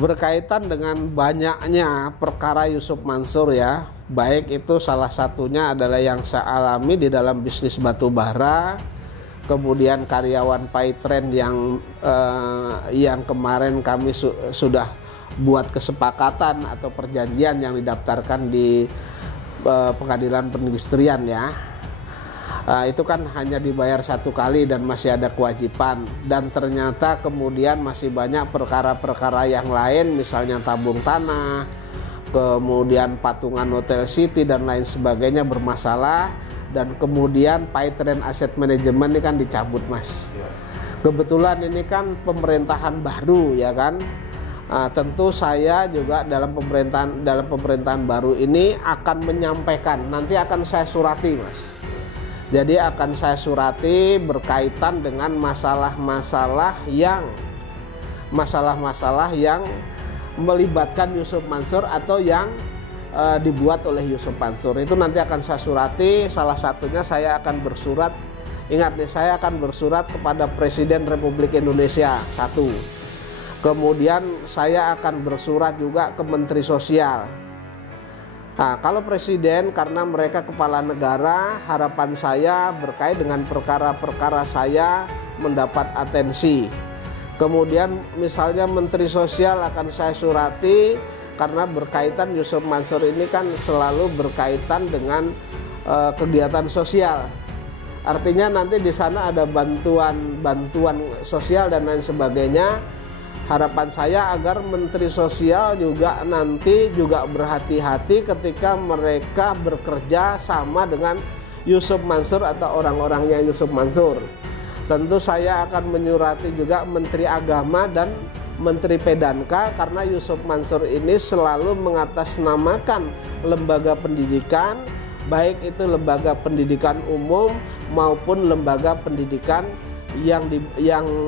berkaitan dengan banyaknya perkara Yusuf Mansur ya, baik itu salah satunya adalah yang saya alami di dalam bisnis batu bara, kemudian karyawan Paytren yang kemarin kami sudah buat kesepakatan atau perjanjian yang didaftarkan di pengadilan perindustrian ya. Itu kan hanya dibayar 1 kali dan masih ada kewajiban, dan ternyata kemudian masih banyak perkara-perkara yang lain, misalnya tabung tanah, kemudian patungan Hotel City dan lain sebagainya bermasalah, dan kemudian Paytren Asset Management ini kan dicabut Mas. Kebetulan ini kan pemerintahan baru ya kan. Tentu saya juga dalam pemerintahan baru ini akan menyampaikan, nanti akan saya surati Mas. Jadi akan saya surati berkaitan dengan masalah-masalah yang melibatkan Yusuf Mansur atau yang dibuat oleh Yusuf Mansur. Itu nanti akan saya surati. Salah satunya saya akan bersurat, ingat nih, saya akan bersurat kepada Presiden Republik Indonesia 1. Kemudian saya akan bersurat juga ke Menteri Sosial. Nah, kalau presiden, karena mereka kepala negara, harapan saya berkait dengan perkara-perkara saya mendapat atensi. Kemudian misalnya Menteri Sosial akan saya surati, karena berkaitan Yusuf Mansur ini kan selalu berkaitan dengan kegiatan sosial. Artinya nanti di sana ada bantuan sosial dan lain sebagainya. Harapan saya agar Menteri Sosial juga nanti juga berhati-hati ketika mereka bekerja sama dengan Yusuf Mansur atau orang-orangnya Yusuf Mansur. Tentu saya akan menyurati juga Menteri Agama dan Menteri Pedanka, karena Yusuf Mansur ini selalu mengatasnamakan lembaga pendidikan, baik itu lembaga pendidikan umum maupun lembaga pendidikan yang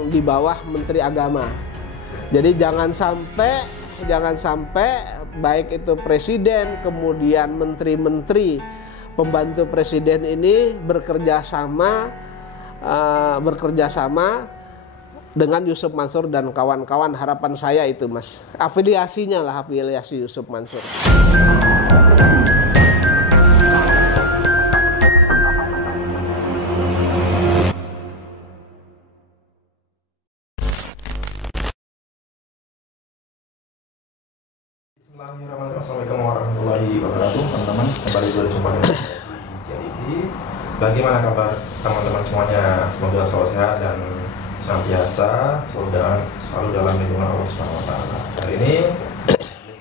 di bawah Menteri Agama. Jadi jangan sampai baik itu presiden, kemudian menteri-menteri pembantu presiden ini bekerja sama dengan Yusuf Mansur dan kawan-kawan. Harapan saya itu Mas, afiliasi Yusuf Mansur. Assalamualaikum warahmatullahi wabarakatuh, teman-teman. Kembali berjumpa dengan jadi bagaimana kabar teman-teman semuanya? Semoga selalu sehat dan senantiasa selalu dalam lindungan Allah Subhanahu wa taala. Hari ini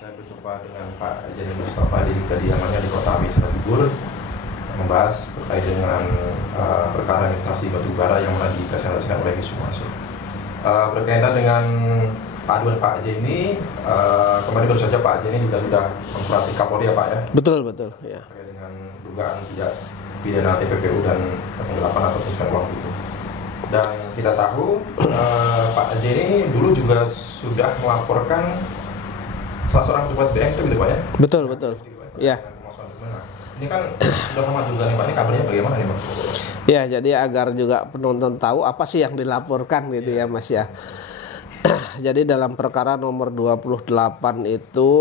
saya berjumpa dengan Pak Jeni Mustafa di kediamannya di Kota Bogor, membahas terkait dengan perkara administrasi batubara yang lagi dipresentasikan oleh Yusuf Mansur. Berkaitan dengan aduan Pak Jeni, kemarin baru saja Pak Jeni juga sudah mensurati Kapolri ya Pak ya? Betul ya. Terkait dengan dugaan tidak pidana TPPU dan penggelapan atau pencucian uang itu. Dan kita tahu Pak Jeni dulu juga sudah melaporkan salah seorang pejabat BM itu gitu Pak ya? Betul. Ya. Ini kan sudah lama juga nih Pak, ini kabarnya bagaimana nih Pak? Ya, jadi agar juga penonton tahu apa sih yang dilaporkan gitu ya Mas ya. Jadi dalam perkara nomor 28 itu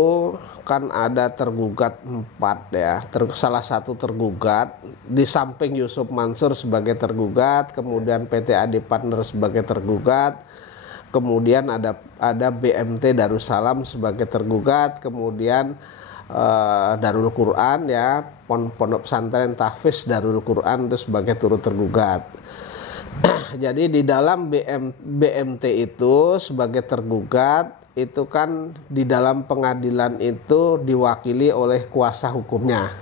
kan ada tergugat 4 ya. Salah satu tergugat, di samping Yusuf Mansur sebagai tergugat, kemudian PT AD Partner sebagai tergugat, kemudian ada BMT Darussalam sebagai tergugat, kemudian Darul Quran ya, Pondok Pesantren Tahfiz Darul Quran itu sebagai turut tergugat. Jadi di dalam BMT itu sebagai tergugat itu kan di dalam pengadilan itu diwakili oleh kuasa hukumnya.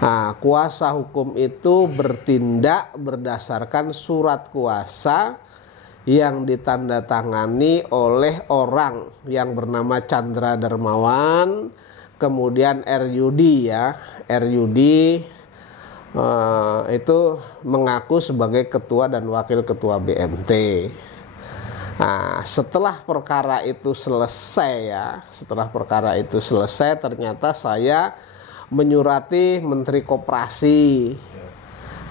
Nah, kuasa hukum itu bertindak berdasarkan surat kuasa yang ditandatangani oleh orang yang bernama Chandra Darmawan, kemudian RUD ya, RUD itu mengaku sebagai ketua dan wakil ketua BMT. Nah, setelah perkara itu selesai ternyata saya menyurati Menteri Koperasi.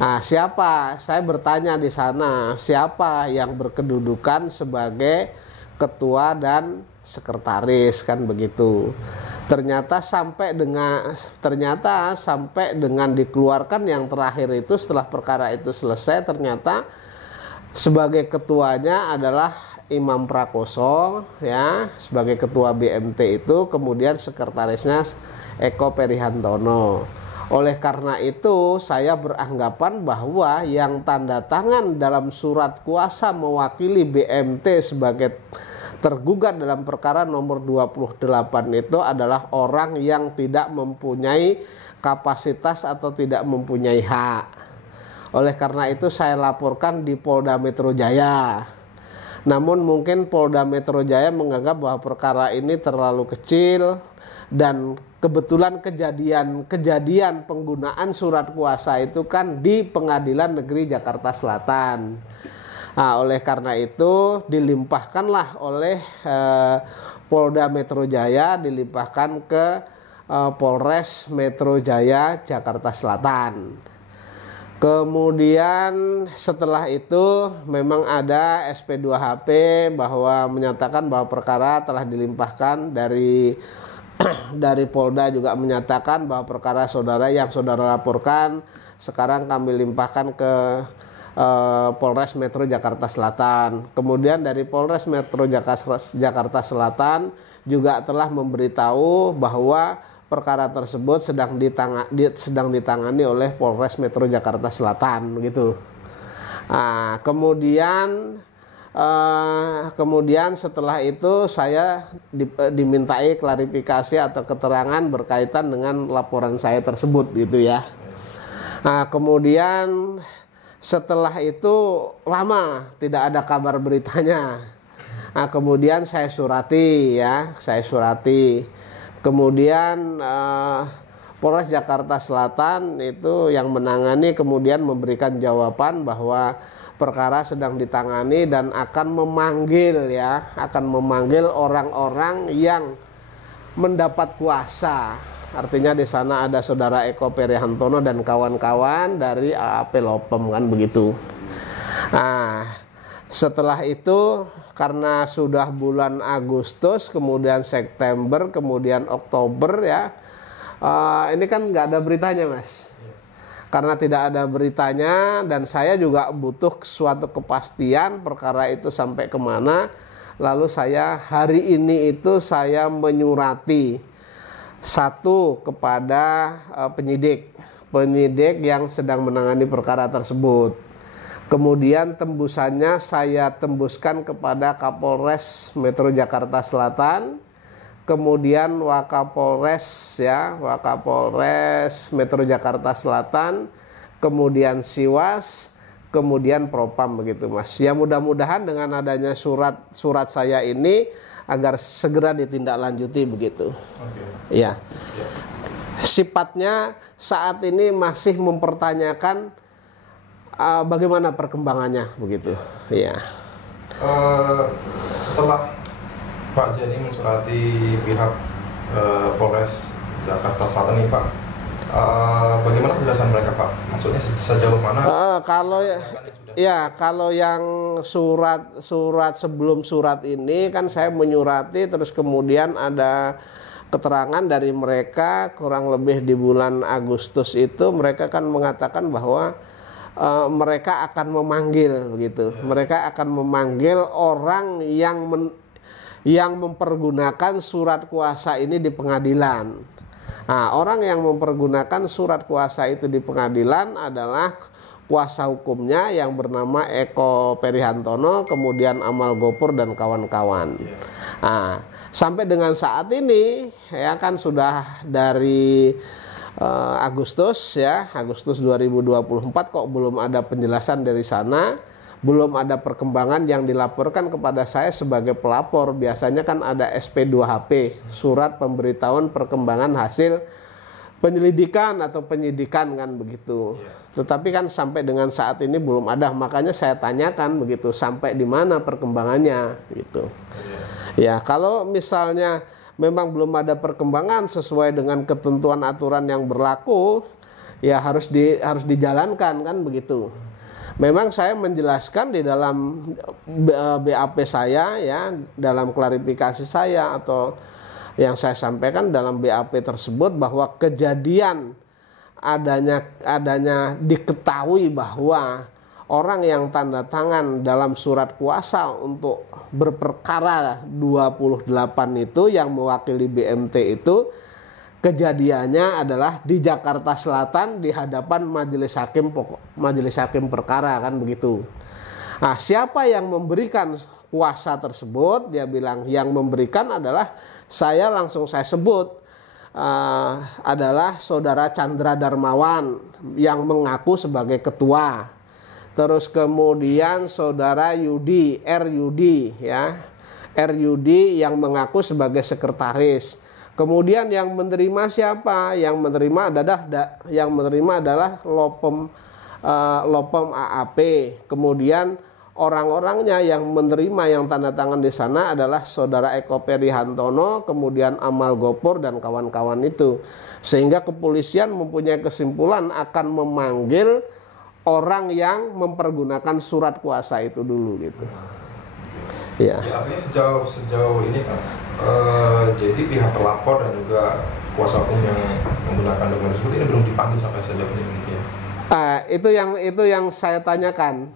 Nah, saya bertanya di sana, siapa yang berkedudukan sebagai ketua dan sekretaris kan begitu. Ternyata sampai dengan dikeluarkan yang terakhir itu, setelah perkara itu selesai, ternyata sebagai ketuanya adalah Imam Prakoso ya, sebagai ketua BMT itu, kemudian sekretarisnya Eko Perihantono. Oleh karena itu saya beranggapan bahwa yang tanda tangan dalam surat kuasa mewakili BMT sebagai tergugat dalam perkara nomor 28 itu adalah orang yang tidak mempunyai kapasitas atau tidak mempunyai hak. Oleh karena itu saya laporkan di Polda Metro Jaya. Namun mungkin Polda Metro Jaya menganggap bahwa perkara ini terlalu kecil, dan kebetulan kejadian penggunaan surat kuasa itu kan di Pengadilan Negeri Jakarta Selatan. Nah, oleh karena itu dilimpahkanlah oleh Polda Metro Jaya, dilimpahkan ke Polres Metro Jaya Jakarta Selatan. Kemudian setelah itu memang ada SP2HP bahwa menyatakan bahwa perkara telah dilimpahkan dari Polda, juga menyatakan bahwa perkara yang saudara laporkan sekarang kami limpahkan ke Polres Metro Jakarta Selatan. Kemudian dari Polres Metro Jakarta Selatan juga telah memberitahu bahwa perkara tersebut sedang ditangani oleh Polres Metro Jakarta Selatan begitu. Nah, kemudian setelah itu saya dimintai klarifikasi atau keterangan berkaitan dengan laporan saya tersebut gitu ya. Nah, kemudian setelah itu lama tidak ada kabar beritanya. Nah, kemudian saya surati. Kemudian Polres Jakarta Selatan itu yang menangani kemudian memberikan jawaban bahwa perkara sedang ditangani dan akan memanggil orang-orang yang mendapat kuasa. Artinya di sana ada saudara Eko Perihantono dan kawan-kawan dari AAP Lopem kan begitu. Nah, setelah itu karena sudah bulan Agustus, kemudian September, kemudian Oktober ya, ini kan nggak ada beritanya Mas. Karena tidak ada beritanya dan saya juga butuh suatu kepastian perkara itu sampai kemana. Lalu saya hari ini itu saya menyurati satu kepada penyidik yang sedang menangani perkara tersebut. Kemudian tembusannya saya tembuskan kepada Kapolres Metro Jakarta Selatan, kemudian Wakapolres Metro Jakarta Selatan, kemudian Siwas, kemudian Propam begitu Mas. Ya mudah-mudahan dengan adanya surat saya ini agar segera ditindaklanjuti begitu. Ya. Sifatnya saat ini masih mempertanyakan bagaimana perkembangannya begitu. Ya. Setelah Pak Zeni mensurati pihak Polres Jakarta Selatan ini Pak, bagaimana penjelasan mereka Pak? Maksudnya sejauh mana? Kalau yang surat sebelum surat ini kan saya menyurati, terus kemudian ada keterangan dari mereka kurang lebih di bulan Agustus itu mereka kan mengatakan bahwa mereka akan memanggil begitu. Mereka akan memanggil orang yang mempergunakan surat kuasa ini di pengadilan. Nah, orang yang mempergunakan surat kuasa itu di pengadilan adalah kuasa hukumnya yang bernama Eko Perihantono, kemudian Amal Gopur dan kawan-kawan. Nah, sampai dengan saat ini ya kan sudah dari Agustus 2024 kok belum ada penjelasan dari sana, belum ada perkembangan yang dilaporkan kepada saya sebagai pelapor. Biasanya kan ada SP2HP, surat pemberitahuan perkembangan hasil penyelidikan atau penyidikan kan begitu. Tetapi kan sampai dengan saat ini belum ada, makanya saya tanyakan begitu sampai di mana perkembangannya gitu. Ya, kalau misalnya memang belum ada perkembangan sesuai dengan ketentuan aturan yang berlaku, ya harus dijalankan kan begitu. Memang saya menjelaskan di dalam BAP saya ya, dalam klarifikasi saya atau yang saya sampaikan dalam BAP tersebut bahwa kejadian adanya diketahui bahwa orang yang tanda tangan dalam surat kuasa untuk berperkara 28 itu yang mewakili BMT itu kejadiannya adalah di Jakarta Selatan di hadapan majelis hakim perkara, kan begitu. Nah, siapa yang memberikan kuasa tersebut? Dia bilang yang memberikan adalah saya sebut adalah saudara Chandra Darmawan yang mengaku sebagai ketua. Terus kemudian saudara Yudi ya, Yudi yang mengaku sebagai sekretaris. Kemudian yang menerima siapa? Yang menerima adalah Lopem AAP. Kemudian orang-orangnya yang menerima yang tanda tangan di sana adalah saudara Eko Perihantono, kemudian Amal Gopur dan kawan-kawan itu. Sehingga kepolisian mempunyai kesimpulan akan memanggil orang yang mempergunakan surat kuasa itu dulu gitu. Ya, artinya sejauh ini kan, jadi pihak terlapor dan juga kuasa hukum yang menggunakan dokumen tersebut ini belum dipanggil sampai sejauh ini ya. Itu yang saya tanyakan,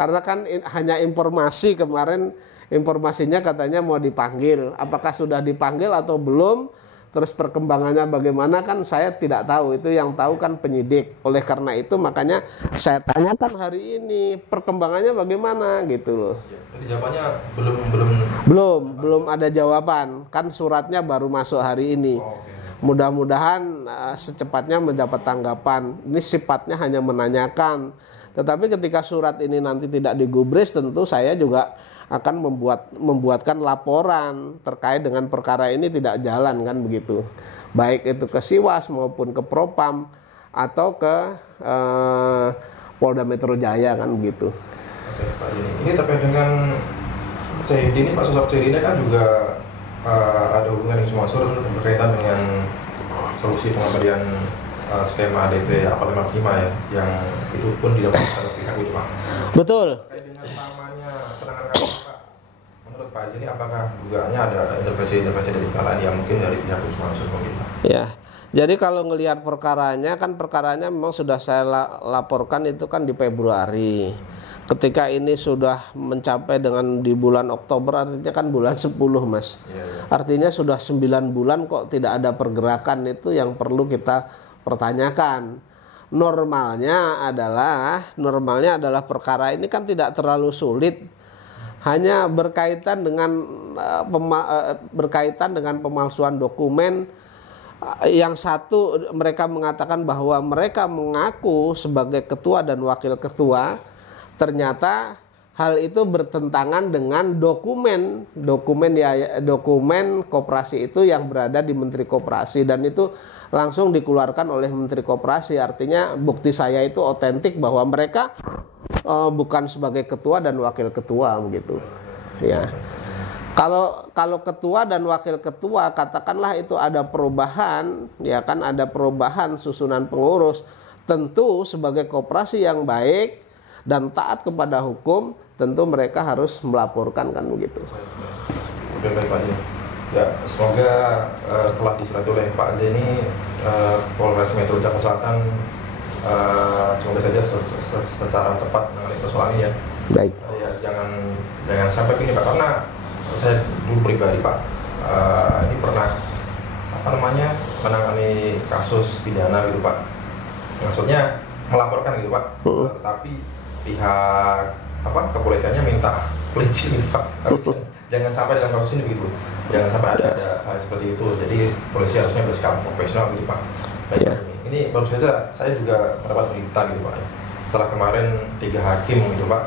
karena kan hanya informasi kemarin, informasinya katanya mau dipanggil. Apakah sudah dipanggil atau belum? Terus perkembangannya bagaimana kan saya tidak tahu, itu yang tahu kan penyidik. Oleh karena itu makanya saya tanyakan hari ini perkembangannya bagaimana gitu loh. Jadi jawabannya belum ada jawaban, kan suratnya baru masuk hari ini. Mudah-mudahan secepatnya mendapat tanggapan. Ini sifatnya hanya menanyakan. Tetapi ketika surat ini nanti tidak digubris, tentu saya juga akan membuatkan laporan terkait dengan perkara ini tidak jalan, kan begitu. Baik itu ke Siwas maupun ke Propam atau ke Polda Metro Jaya, kan begitu. Oke, Pak Jeni. Ini terkait dengan CID ini, Pak Susap CID ini kan juga ada hubungan yang Sumasur berkaitan dengan solusi pengembalian skema DP Apal 55 ya, yang itu pun didapatkan sertifikat itu, Pak. Betul. Terkait dengan lamanya penanganan kasus, Pak, menurut Pak Jeni apakah dugaannya ada intervensi dari pihak lain yang mungkin dari pihak Sumasur mungkin, Pak? Ya. Jadi kalau ngelihat perkaranya memang sudah saya laporkan itu kan di Februari. Ketika ini sudah mencapai dengan di bulan Oktober, artinya kan bulan 10, Mas. Artinya sudah 9 bulan kok tidak ada pergerakan, itu yang perlu kita pertanyakan. Normalnya adalah perkara ini kan tidak terlalu sulit. Hanya berkaitan dengan pemalsuan dokumen. Yang satu mereka mengatakan bahwa mereka mengaku sebagai ketua dan wakil ketua, ternyata hal itu bertentangan dengan dokumen koperasi itu yang berada di Menteri Koperasi, dan itu langsung dikeluarkan oleh Menteri Koperasi. Artinya bukti saya itu otentik bahwa mereka bukan sebagai ketua dan wakil ketua begitu. Ya. Kalau ketua dan wakil ketua katakanlah itu ada perubahan, ya kan, ada perubahan susunan pengurus, tentu sebagai koperasi yang baik dan taat kepada hukum, tentu mereka harus melaporkan, kan begitu. Baik Pak Jeni. Ya, semoga setelah diserahkan oleh Pak Jeni, Polres Metro Jakarta Selatan semoga saja secara cepat menangani persoalan ini ya. Baik. Ya, jangan sampai begini Pak, karena saya dulu pribadi Pak, ini pernah menangani kasus pidana gitu Pak. Maksudnya melaporkan gitu Pak, tetapi pihak kepolisiannya minta polisi gitu Pak. Jangan sampai dalam kasus ini begitu. Jangan sampai ada hal seperti itu. Jadi polisi harusnya bersikap profesional gitu Pak. Baik, ini baru saja saya juga mendapat berita gitu Pak. Setelah kemarin 3 hakim gitu Pak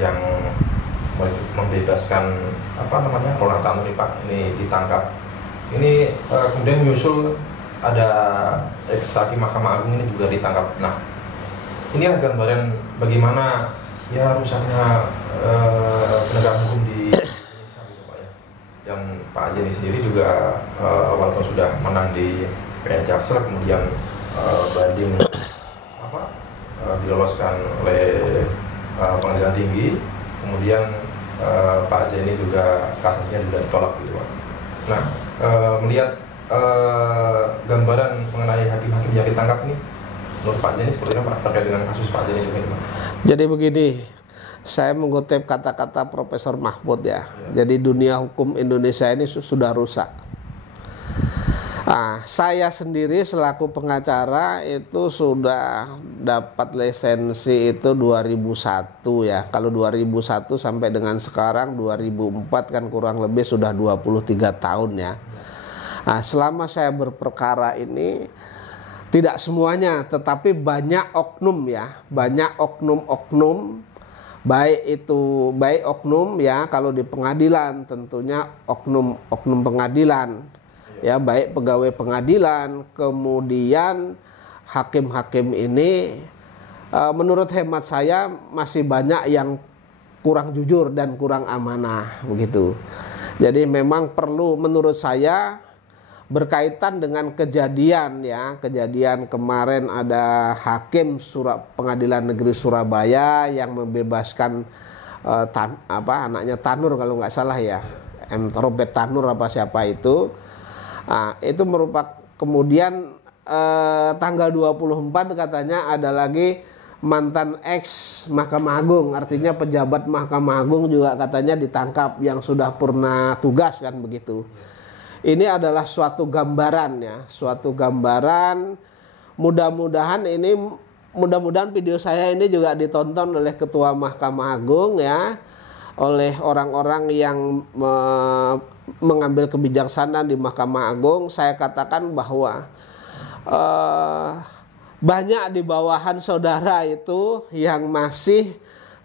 yang membebaskan Ronald Tanuri Pak ini ditangkap. Ini kemudian menyusul ada ex hakim Mahkamah Agung ini juga ditangkap. Nah, inilah gambaran bagaimana ya rusaknya penegakan hukum di Indonesia gitu Pak ya. Dan Pak Jeni sendiri juga walaupun sudah menang di PN Jaksel, kemudian banding diloloskan oleh pengadilan tinggi, kemudian Pak J ini juga kasasinya juga ditolak gitu Pak. Nah, melihat gambaran mengenai hakim-hakim yang ditangkap ini, menurut Pak J ini seperti apa Pak terkait dengan kasus Pak J ini juga Pak? Jadi begini, saya mengutip kata-kata Profesor Mahfud ya. Jadi dunia hukum Indonesia ini sudah rusak. Nah, saya sendiri selaku pengacara itu sudah dapat lisensi itu 2001 ya. Kalau 2001 sampai dengan sekarang 2004 kan kurang lebih sudah 23 tahun ya. Nah, selama saya berperkara ini tidak semuanya, tetapi banyak oknum ya, banyak oknum-oknum, baik oknum ya, kalau di pengadilan tentunya oknum pengadilan ya, baik pegawai pengadilan, kemudian hakim-hakim ini menurut hemat saya masih banyak yang kurang jujur dan kurang amanah begitu. Jadi memang perlu menurut saya berkaitan dengan kejadian ya, kejadian kemarin ada hakim Pengadilan Negeri Surabaya yang membebaskan anaknya Tanur kalau nggak salah ya, Robert Tanur apa siapa itu. Nah, itu merupakan kemudian tanggal 24 katanya ada lagi mantan ex Mahkamah Agung, artinya pejabat Mahkamah Agung juga katanya ditangkap yang sudah purna tugas kan begitu. Ini adalah suatu gambaran ya, suatu gambaran. Mudah-mudahan video saya ini juga ditonton oleh Ketua Mahkamah Agung ya, oleh orang-orang yang mengambil kebijaksanaan di Mahkamah Agung. Saya katakan bahwa banyak di bawahan saudara itu yang masih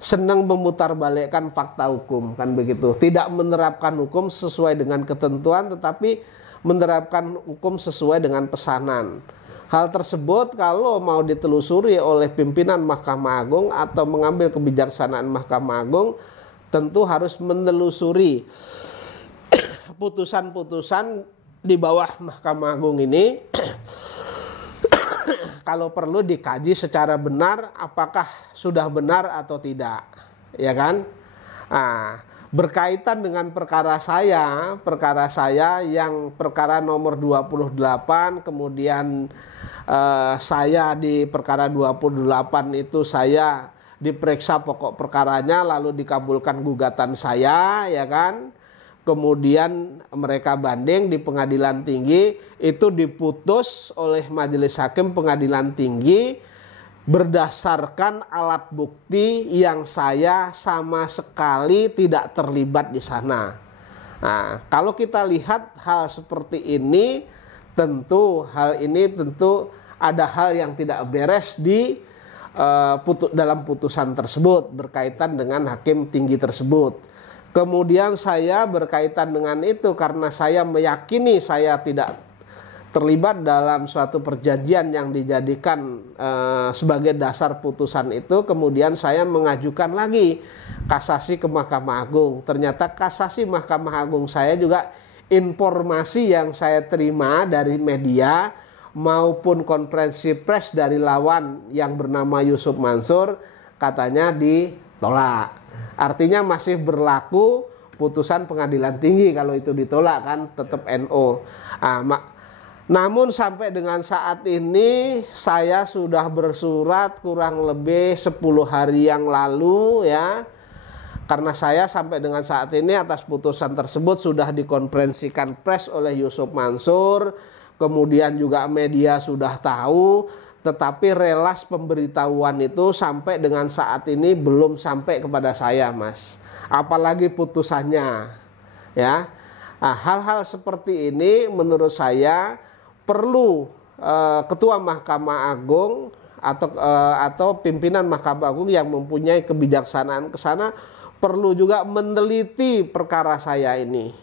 senang memutarbalikkan fakta hukum kan begitu, tidak menerapkan hukum sesuai dengan ketentuan tetapi menerapkan hukum sesuai dengan pesanan. Hal tersebut kalau mau ditelusuri oleh pimpinan Mahkamah Agung atau mengambil kebijaksanaan Mahkamah Agung tentu harus menelusuri putusan-putusan di bawah Mahkamah Agung ini. Kalau perlu dikaji secara benar apakah sudah benar atau tidak, ya kan? Nah, berkaitan dengan perkara saya yang perkara nomor 28, kemudian saya di perkara 28 itu saya diperiksa pokok perkaranya lalu dikabulkan gugatan saya, ya kan? Kemudian mereka banding di pengadilan tinggi, itu diputus oleh majelis hakim pengadilan tinggi berdasarkan alat bukti yang saya sama sekali tidak terlibat di sana. Nah, kalau kita lihat hal seperti ini, tentu ada hal yang tidak beres di dalam putusan tersebut berkaitan dengan hakim tinggi tersebut. Kemudian saya berkaitan dengan itu karena saya meyakini saya tidak terlibat dalam suatu perjanjian yang dijadikan sebagai dasar putusan itu. Kemudian saya mengajukan lagi kasasi ke Mahkamah Agung. Ternyata kasasi Mahkamah Agung saya juga informasi yang saya terima dari media maupun konferensi pers dari lawan yang bernama Yusuf Mansur katanya ditolak. Artinya masih berlaku putusan pengadilan tinggi, kalau itu ditolak kan tetap NO. Namun sampai dengan saat ini saya sudah bersurat kurang lebih 10 hari yang lalu ya. Karena saya sampai dengan saat ini atas putusan tersebut sudah dikonferensikan pers oleh Yusuf Mansur. Kemudian juga media sudah tahu. Tetapi relas pemberitahuan itu sampai dengan saat ini belum sampai kepada saya, Mas. Apalagi putusannya, ya. Nah, hal-hal seperti ini menurut saya perlu Ketua Mahkamah Agung atau pimpinan Mahkamah Agung yang mempunyai kebijaksanaan ke sana perlu juga meneliti perkara saya ini,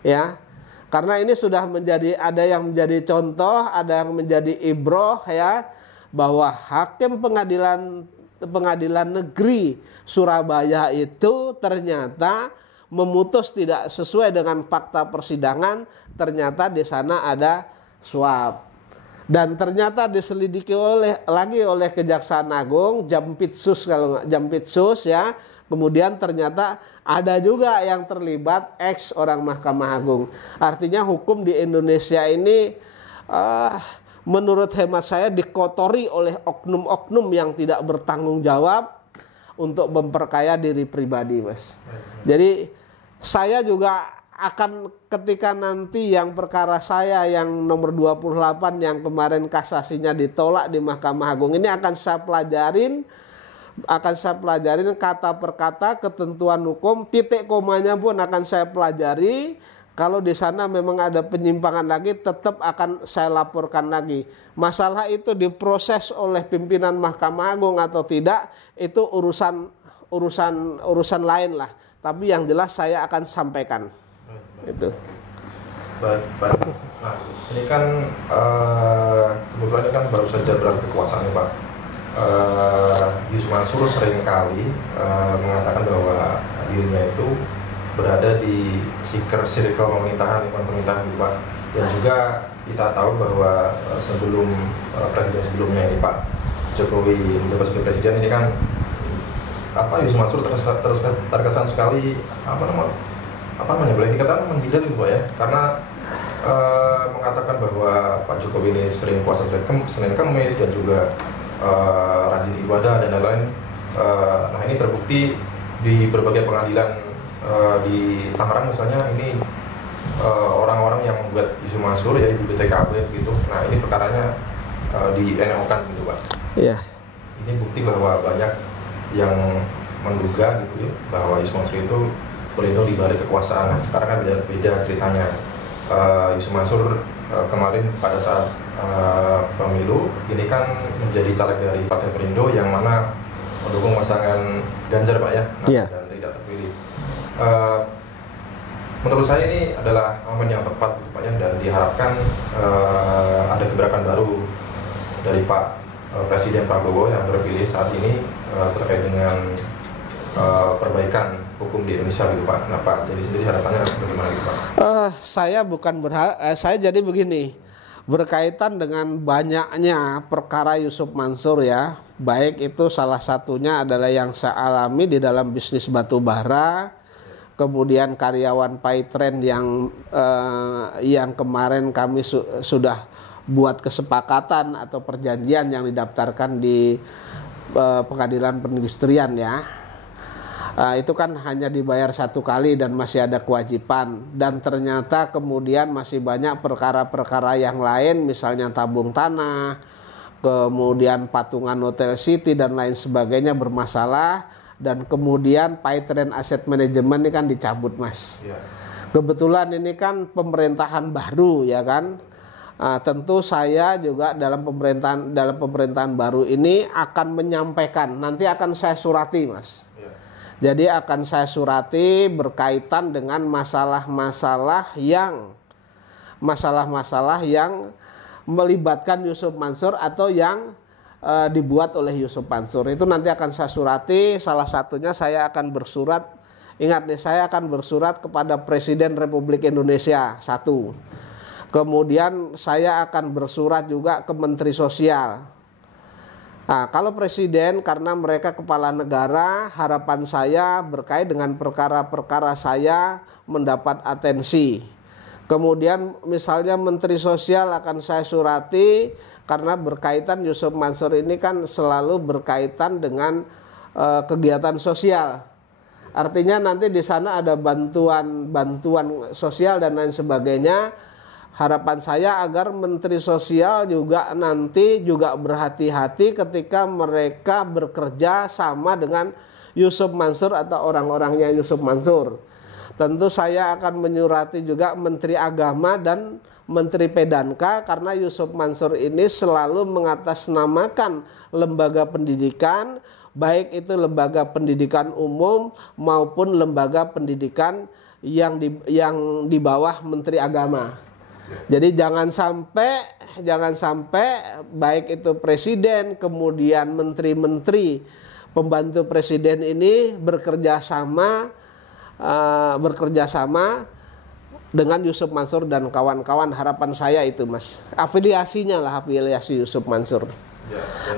ya. Karena ini sudah ada yang menjadi contoh, ada yang menjadi ibroh ya. Bahwa hakim pengadilan negeri Surabaya itu ternyata memutus tidak sesuai dengan fakta persidangan, ternyata di sana ada suap. Dan ternyata diselidiki lagi oleh Kejaksaan Agung, Jampitsus kalau nggak Jampitsus ya. Kemudian ternyata ada juga yang terlibat ex orang Mahkamah Agung. Artinya hukum di Indonesia ini menurut hemat saya dikotori oleh oknum-oknum yang tidak bertanggung jawab untuk memperkaya diri pribadi, Mas. Jadi saya juga akan ketika nanti yang perkara saya yang nomor 28 yang kemarin kasasinya ditolak di Mahkamah Agung ini akan saya pelajarin kata per kata, ketentuan hukum, titik komanya pun akan saya pelajari. Kalau di sana memang ada penyimpangan lagi, tetap akan saya laporkan lagi. Masalah itu diproses oleh pimpinan Mahkamah Agung atau tidak, itu urusan lain lah. Tapi yang jelas saya akan sampaikan. Itu. Baik. Nah, ini kan kebetulan ini kan baru saja beralih kekuasaan ya, Pak. Yusuf Mansur seringkali mengatakan bahwa dirinya itu berada di circle pemerintahan, lingkungan pemerintahan gitu, Pak. Dan juga kita tahu bahwa sebelum presiden sebelumnya ini Pak Jokowi menjabat sebagai presiden ini kan Yusuf Mansur terkesan sekali boleh dikatakan menjilat gitu Pak ya, karena mengatakan bahwa Pak Jokowi ini sering puasa Senin Kamis dan juga rajin ibadah dan lain-lain. Nah ini terbukti di berbagai pengadilan di Tangerang misalnya, ini orang-orang yang membuat Yusuf Mansur ya di BTKB gitu. Nah ini perkaranya di NO-kan gitu Pak. Iya. Ini bukti bahwa banyak yang menduga gitu ya bahwa Yusuf Mansur itu berlindung di balik kekuasaan. Nah, sekarang kan beda ceritanya. Yusuf Mansur kemarin pada saat pemilu ini kan menjadi caleg dari Partai Perindo yang mana mendukung pasangan Ganjar Pak ya, dan tidak terpilih. Menurut saya ini adalah momen yang tepat gitu, Pak ya, dan diharapkan ada gebrakan baru dari Pak Presiden Prabowo yang terpilih saat ini terkait dengan perbaikan hukum di Indonesia gitu Pak. Nah Pak, jadi sendiri harapannya bagaimana gitu Pak? Saya jadi begini, berkaitan dengan banyaknya perkara Yusuf Mansur ya, baik itu salah satunya adalah yang saya alami di dalam bisnis batu bara, kemudian karyawan Paytren yang kemarin kami sudah buat kesepakatan atau perjanjian yang didaftarkan di pengadilan perindustrian ya. Itu kan hanya dibayar satu kali dan masih ada kewajiban, dan ternyata kemudian masih banyak perkara-perkara yang lain, misalnya tabung tanah, kemudian patungan Hotel City dan lain sebagainya bermasalah, dan kemudian Paytren Asset Management ini kan dicabut Mas. Kebetulan ini kan pemerintahan baru ya kan. Tentu saya juga dalam pemerintahan baru ini akan menyampaikan, nanti akan saya surati Mas. Jadi akan saya surati berkaitan dengan masalah-masalah yang melibatkan Yusuf Mansur atau yang dibuat oleh Yusuf Mansur. Itu nanti akan saya surati. Salah satunya saya akan bersurat, ingat nih, saya akan bersurat kepada Presiden Republik Indonesia, satu. Kemudian saya akan bersurat juga ke Menteri Sosial. Nah, kalau presiden, karena mereka kepala negara, harapan saya berkait dengan perkara-perkara saya mendapat atensi. Kemudian misalnya Menteri Sosial akan saya surati, karena berkaitan Yusuf Mansur ini kan selalu berkaitan dengan kegiatan sosial. Artinya nanti di sana ada bantuan sosial dan lain sebagainya. Harapan saya agar Menteri Sosial juga nanti juga berhati-hati ketika mereka bekerja sama dengan Yusuf Mansur atau orang-orangnya Yusuf Mansur. Tentu saya akan menyurati juga Menteri Agama dan Menteri Pedanka, karena Yusuf Mansur ini selalu mengatasnamakan lembaga pendidikan, baik itu lembaga pendidikan umum maupun lembaga pendidikan yang di bawah Menteri Agama. Jadi jangan sampai baik itu presiden kemudian menteri-menteri pembantu presiden ini bekerja sama dengan Yusuf Mansur dan kawan-kawan. Harapan saya itu Mas, afiliasinya lah, afiliasi Yusuf Mansur.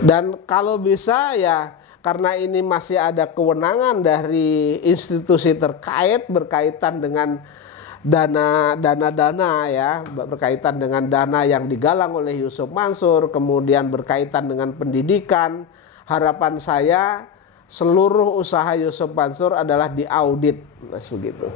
Dan kalau bisa ya, karena ini masih ada kewenangan dari institusi terkait berkaitan dengan dana ya, berkaitan dengan dana yang digalang oleh Yusuf Mansur, kemudian berkaitan dengan pendidikan. Harapan saya seluruh usaha Yusuf Mansur adalah diaudit, Mas, begitu.